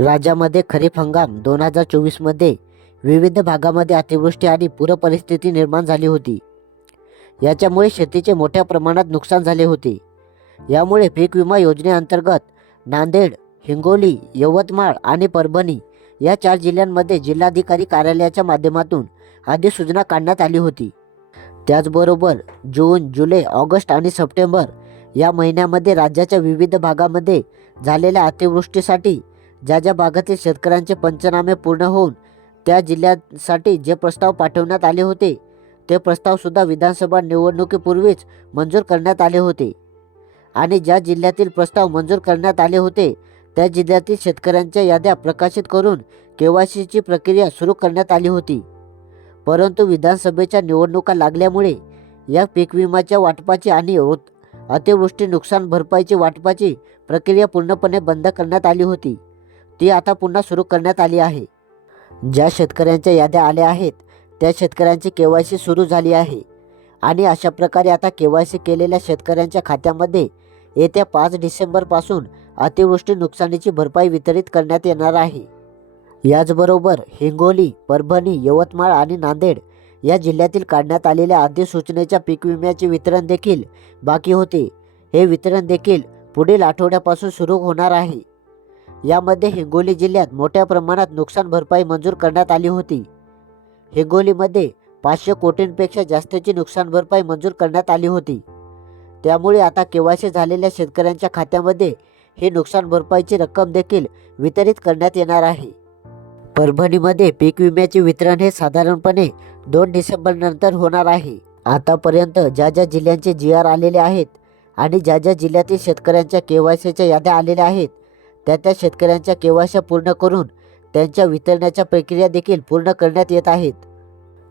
राज्यामध्ये खरीप हंगाम दोन हजार चोवीसमध्ये विविध भागामध्ये अतिवृष्टी आणि पूरपरिस्थिती निर्माण झाली होती. याच्यामुळे शेतीचे मोठ्या प्रमाणात नुकसान झाले होते. यामुळे पीक विमा योजनेअंतर्गत नांदेड हिंगोली यवतमाळ आणि परभणी या चार जिल्ह्यांमध्ये जिल्हाधिकारी कार्यालयाच्या माध्यमातून अधिसूचना काढण्यात आली होती. त्याचबरोबर जून जुलै ऑगस्ट आणि सप्टेंबर या महिन्यामध्ये राज्याच्या विविध भागामध्ये झालेल्या अतिवृष्टीसाठी ज्या ज्या भागातील शेतकऱ्यांचे पंचनामे पूर्ण होऊन त्या जिल्ह्यासाठी जे प्रस्ताव पाठवण्यात आले होते ते प्रस्तावसुद्धा विधानसभा निवडणुकीपूर्वीच मंजूर करण्यात आले होते. आणि ज्या जिल्ह्यातील प्रस्ताव मंजूर करण्यात आले होते त्या जिल्ह्यातील शेतकऱ्यांच्या याद्या प्रकाशित करून के सीची प्रक्रिया सुरू करण्यात आली होती. परंतु विधानसभेच्या निवडणुका लागल्यामुळे या पीक विम्याच्या वाटपाची आणि अतिवृष्टी नुकसान भरपाईची वाटपाची प्रक्रिया पूर्णपणे बंद करण्यात आली होती. ती आता पुन्हा सुरू करण्यात आली आहे. ज्या शेतकऱ्यांच्या याद्या आल्या आहेत त्या शेतकऱ्यांची के वाय सी सुरू झाली आहे. आणि अशा प्रकारे आता के वाय सी केलेल्या शेतकऱ्यांच्या खात्यामध्ये येत्या पाच डिसेंबरपासून अतिवृष्टी नुकसानीची भरपाई वितरित करण्यात येणार आहे. याचबरोबर हिंगोली परभणी यवतमाळ आणि नांदेड या जिल्ह्यातील काढण्यात आलेल्या अधिसूचनेच्या पीक विम्याचे वितरण देखील बाकी होते. हे वितरण देखील पुढील आठवड्यापासून सुरू होणार आहे. यामध्ये हिंगोली जिल्ह्यात मोठ्या प्रमाणात नुकसान भरपाई मंजूर करण्यात आली होती. हिंगोलीमध्ये पाचशे कोटींपेक्षा जास्तची नुकसान भरपाई मंजूर करण्यात आली होती. त्यामुळे आता केवायसी झालेल्या शेतकऱ्यांच्या खात्यामध्ये ही नुकसान भरपाईची रक्कम देखील वितरित करण्यात येणार आहे. परभणीमध्ये पीक विम्याचे वितरण हे साधारणपणे दोन डिसेंबर नंतर होणार आहे. आतापर्यंत ज्या ज्या जिल्ह्यांचे जी आर आलेले आहेत आणि ज्या ज्या जिल्ह्यातील शेतकऱ्यांच्या के वाय सीच्या याद्या आलेल्या आहेत त्या त्या शेतकऱ्यांच्या केवाशा पूर्ण करून त्यांच्या वितरणाच्या प्रक्रिया देखील पूर्ण करण्यात येत आहेत.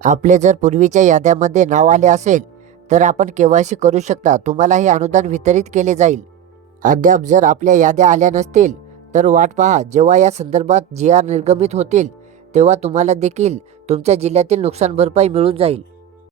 आपले जर पूर्वीच्या याद्यामध्ये नाव आले असेल तर आपण केवायसी करू शकता. तुम्हाला हे अनुदान वितरित केले जाईल. अद्याप जर आपल्या याद्या आल्या नसतील तर वाट पहा. जेव्हा या संदर्भात जी आर निर्गमित होतील तेव्हा तुम्हाला देखील तुमच्या जिल्ह्यातील नुकसान भरपाई मिळून जाईल.